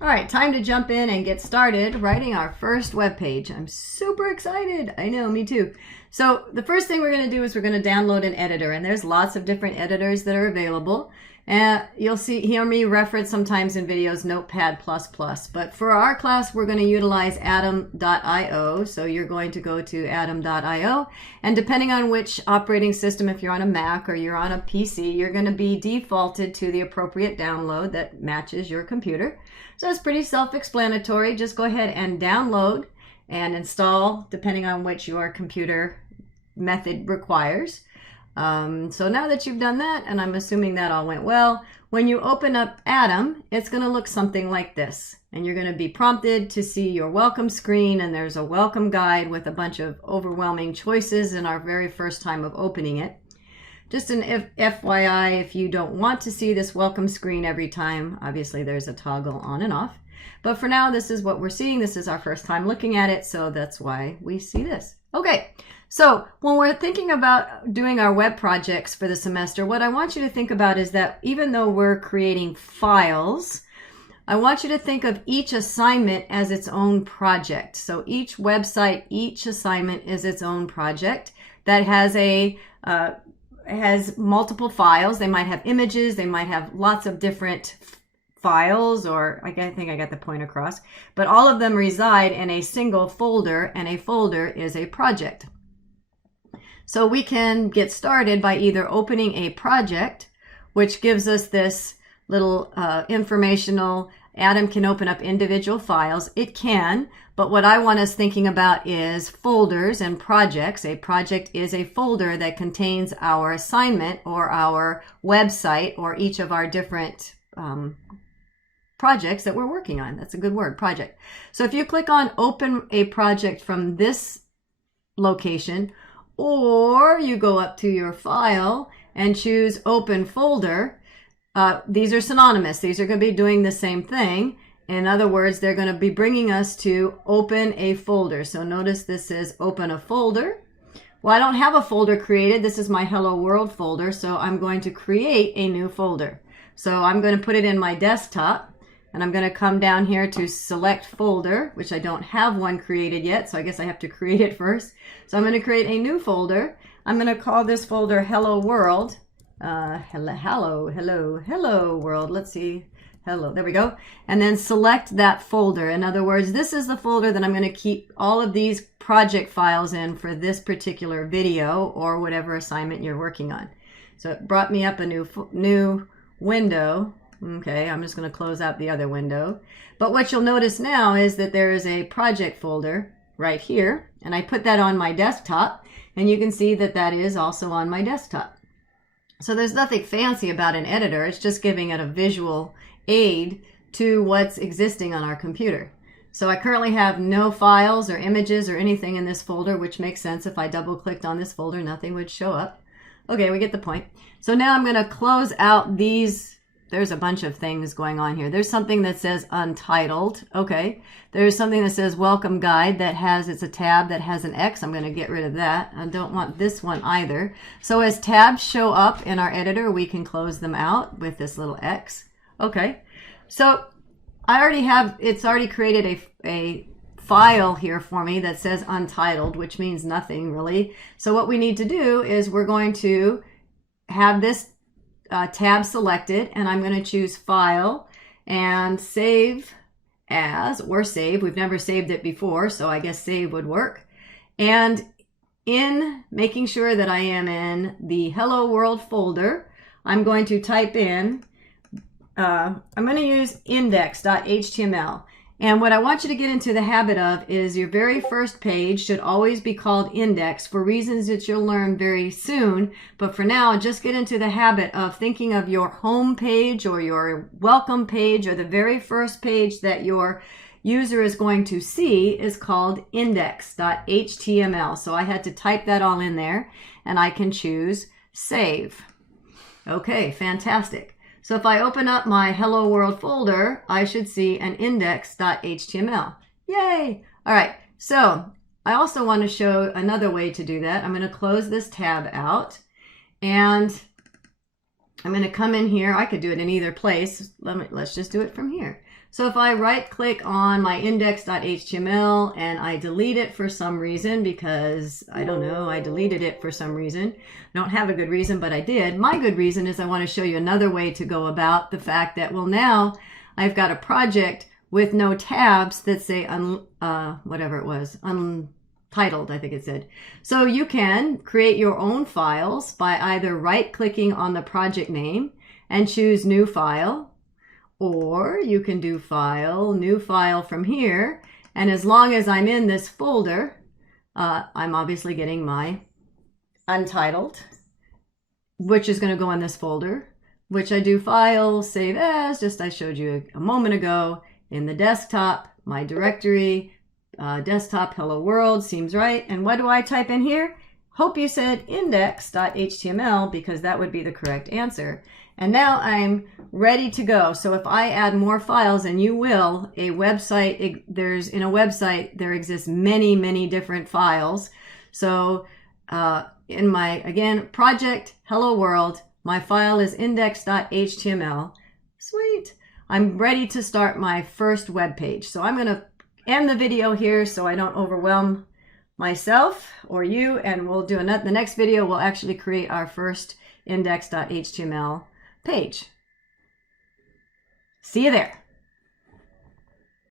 All right, time to jump in and get started writing our first web page. I'm super excited. I know, me too. So the first thing we're going to do is we're going to download an editor, and there's lots of different editors that are available. You'll hear me reference sometimes in videos Notepad++, but for our class we're going to utilize atom.io. So you're going to go to atom.io, and depending on which operating system, if you're on a Mac or you're on a PC, you're going to be defaulted to the appropriate download that matches your computer. So it's pretty self-explanatory. Just go ahead and download and install depending on which your computer method requires. So now that you've done that, and I'm assuming that all went well, when you open up Atom, it's going to look something like this. And you're going to be prompted to see your welcome screen, and there's a welcome guide with a bunch of overwhelming choices in our very first time of opening it. Just an FYI, if you don't want to see this welcome screen every time, obviously there's a toggle on and off. But for now, this is what we're seeing. This is our first time looking at it, so that's why we see this. Okay, so when we're thinking about doing our web projects for the semester, what I want you to think about is that even though we're creating files, I want you to think of each assignment as its own project. So each website, each assignment is its own project that has multiple files. They might have images, they might have lots of different files, or I think I got the point across, but all of them reside in a single folder, and a folder is a project. So we can get started by either opening a project, which gives us this little informational, Atom can open up individual files. It can, but what I want us thinking about is folders and projects. A project is a folder that contains our assignment or our website or each of our different projects that we're working on. That's a good word, project. So if you click on open a project from this location, or you go up to your file and choose open folder, these are synonymous. These are going to be doing the same thing. In other words, they're going to be bringing us to open a folder. So notice this says open a folder. Well, I don't have a folder created. This is my Hello World folder, so I'm going to create a new folder. So I'm going to put it in my desktop, and I'm going to come down here to select folder, which I don't have one created yet, so I guess I have to create it first. So I'm going to create a new folder. I'm going to call this folder Hello World. Hello world. Let's see. Hello. There we go. And then select that folder. In other words, this is the folder that I'm going to keep all of these project files in for this particular video or whatever assignment you're working on. So it brought me up a new window. Okay, I'm just going to close out the other window. But what you'll notice now is that there is a project folder right here, and I put that on my desktop, and you can see that that is also on my desktop. So there's nothing fancy about an editor. It's just giving it a visual aid to what's existing on our computer. So I currently have no files or images or anything in this folder, which makes sense. If I double clicked on this folder, nothing would show up. Okay, we get the point. So now I'm going to close out these. There's a bunch of things going on here. There's something that says Untitled. Okay. There's something that says Welcome Guide it's a tab that has an X. I'm going to get rid of that. I don't want this one either. So as tabs show up in our editor, we can close them out with this little X. Okay. So it's already created a file here for me that says Untitled, which means nothing really. So what we need to do is we're going to have this tab selected, and I'm going to choose File and Save As, or Save. We've never saved it before, so I guess Save would work. And in making sure that I am in the Hello World folder, I'm going to type in, I'm going to use index.html. And what I want you to get into the habit of is your very first page should always be called index for reasons that you'll learn very soon. But for now, just get into the habit of thinking of your home page or your welcome page or the very first page that your user is going to see is called index.html. So I had to type that all in there, and I can choose Save. Okay, fantastic. So if I open up my Hello World folder, I should see an index.html. Yay! All right, so I also want to show another way to do that. I'm going to close this tab out, and I'm going to come in here. I could do it in either place. Let's just do it from here. So if I right click on my index.html and I delete it for some reason, because I don't know, I deleted it for some reason. I don't have a good reason, but I did. My good reason is I want to show you another way to go about the fact that, well, now I've got a project with no tabs that say whatever it was, Untitled, I think it said. So you can create your own files by either right clicking on the project name and choose new file, or you can do file, new file from here. And as long as I'm in this folder, I'm obviously getting my Untitled, which is going to go in this folder, which I do file, save as, just I showed you a moment ago, in the desktop, my directory, desktop, hello world, seems right. And what do I type in here? Hope you said index.html, because that would be the correct answer. And now I'm ready to go. So if I add more files, and you will, a website, in a website, there exists many, many different files. So in my, again, project, hello world, my file is index.html. Sweet. I'm ready to start my first web page. So I'm going to end the video here so I don't overwhelm myself or you, and we'll do the next video. We'll actually create our first index.html page. See you there.